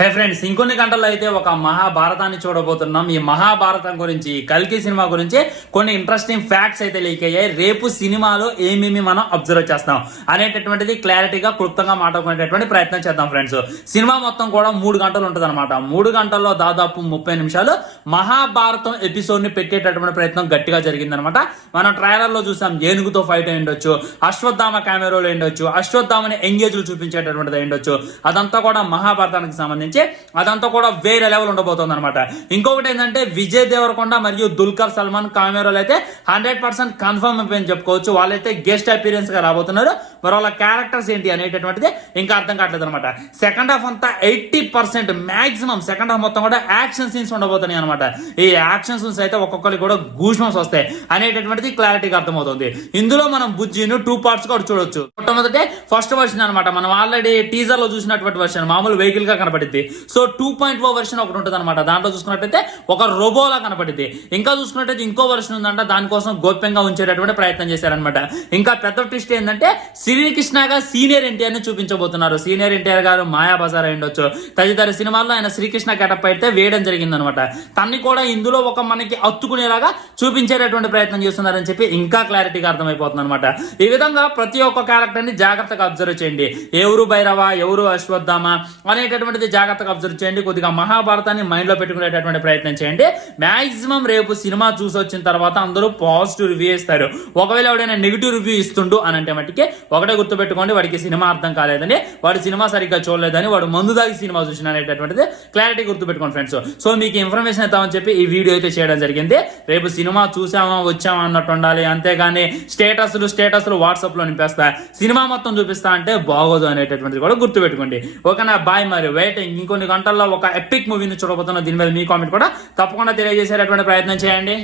హే friends, ఇంకొన్ని గంటల్లో అయితే ఒక మహాభారతాన్ని చూడబోతున్నాం. ఈ మహాభారతం గురించి, కల్కి సినిమా గురించి కొన్ని ఇంట్రెస్టింగ్ ఫ్యాక్ట్స్ అయితే లీక్ అయ్యాయి. రేపు సినిమాలో ఏమేమి మనం అబ్జర్వ్ చేస్తాం అనేటటువంటిది క్లారిటీగా క్లుప్తంగా మాట్లాడుకునేటటువంటి ప్రయత్నం చేద్దాం ఫ్రెండ్స్. సినిమా మొత్తం కూడా 3 గంటలు ఉంటుంది అనమాట. 3 గంటల్లో దాదాపు 30 నిమిషాలు మహాభారతం ఎపిసోడ్ ని పెట్టేటటువంటి ప్రయత్నం గట్టిగా జరిగిందనమాట. మనం ట్రైలర్ లో చూసాం, ఏనుగుతో ఫైట్ అయి ఉండొచ్చు, అశ్వత్థామ కెమెరాలో ఉండొచ్చు, అశ్వత్థామని ఎంగేజ్ చూపించేటటువంటిది ఉండొచ్చు. అదంతా కూడా మహాభారతానికి సంబంధించి అదంతా కూడా వేరే లెవెల్ ఉండబోతుంది అనమాట. ఇంకొకటి ఏంటంటే, విజయ్ దేవరకొండ మరియు దుల్కర్ సల్మాన్ కెమెరాలు అయితే 100% కన్ఫర్మ్ అయిపోయింది చెప్పుకోవచ్చు. వాళ్ళైతే గెస్ట్ అపీరెన్స్ గా రాబోతున్నారు. మరి వాళ్ళ క్యారెక్టర్స్ ఏంటి అనేటటువంటిది ఇంకా అర్థం కావట్లేదు అనమాట. సెకండ్ హాఫ్ అంతా 80% మాక్సిమం సెకండ్ హాఫ్ మొత్తం కూడా యాక్షన్ సీన్స్ ఉండబోతున్నాయి అనమాట. ఈ యాక్షన్ సీన్స్ అయితే ఒక్కొక్కరికి కూడా గూస్బంప్స్ వస్తాయి అనేటటువంటిది క్లారిటీగా అర్థమవుతుంది. ఇందులో మనం బుజ్జిను 2 parts కూడా చూడొచ్చు. మొట్టమొదటి ఫస్ట్ వర్షన్ అనమాట. మనం ఆల్రెడీ టీజర్ లో చూసినటువంటి వర్షన్ మామూలు వెహికల్ గా కనపడింది. సో 2.0 వర్షన్ ఒకటి ఉంటుంది అనమాట. దాంట్లో చూసుకున్నట్టయితే ఒక రోబోలా కనపడింది. ఇంకా చూసుకున్నట్టయితే ఇంకో వర్షన్ ఉందంట, దానికోసం గోప్యంగా ఉంచేటటువంటి ప్రయత్నం చేశారనమాట. ఇంకా పెద్ద ట్విస్ట్ ఏంటంటే, శ్రీకృష్ణగా సీనియర్ ఎన్టీఆర్ ని చూపించబోతున్నారు. సీనియర్ ఎన్టీఆర్ గారు మాయాబజార్ అయి ఉండొచ్చు, తదితర సినిమాల్లో ఆయన శ్రీకృష్ణ గెటప్ అయితే వేయడం జరిగిందనమాట. తన్ని కూడా ఇందులో ఒక మనకి అత్తుకునేలాగా చూపించేటటువంటి ప్రయత్నం చేస్తున్నారని చెప్పి ఇంకా క్లారిటీగా అర్థమైపోతుంది అనమాట. ఈ విధంగా ప్రతి ఒక్క క్యారెక్టర్ ని జాగ్రత్తగా అబ్జర్వ్ చేయండి. ఎవరు భైరవ, ఎవరు అశ్వత్థామ అనేటటువంటిది జాగ్రత్తగా అబ్జర్వ్ చేయండి. కొద్దిగా మహాభారతాన్ని మైండ్ లో పెట్టుకునేటటువంటి ప్రయత్నం చేయండి. మాక్సిమం రేపు సినిమా చూసి వచ్చిన తర్వాత అందరూ పాజిటివ్ రివ్యూ ఇస్తారు. ఒకవేళ ఎవడైనా నెగిటివ్ రివ్యూ ఇస్తుండు అని అంటే మట్టికి ఒకటే గుర్తుపెట్టుకోండి, వాడికి సినిమా అర్థం కాలేదని, వాడు సినిమా సరిగ్గా చూడలేదని, వాడు మందు దాగి సినిమా చూసిన అనేటటువంటిది క్లారిటీ గుర్తుపెట్టుకోండి ఫ్రెండ్స్. సో మీకు ఇన్ఫర్మేషన్ ఇద్దామని చెప్పి ఈ వీడియో అయితే చేయడం జరిగింది. రేపు సినిమా చూసామా వచ్చామా అన్నట్టు ఉండాలి, అంతేగాని స్టేటస్లు వాట్సాప్ లో నింపేస్తా, సినిమా మొత్తం చూపిస్తా అంటే బాగోదు అనేటటువంటిది కూడా గుర్తుపెట్టుకోండి. ఓకేనా, బాయ్. మరి వెయిటింగ్. ఇంకొన్ని గంటల్లో ఒక ఎపిక్ మూవీని చూడబోతున్నా. దీని మీద మీ కామెంట్ కూడా తప్పకుండా తెలియజేసేటటువంటి ప్రయత్నం చేయండి.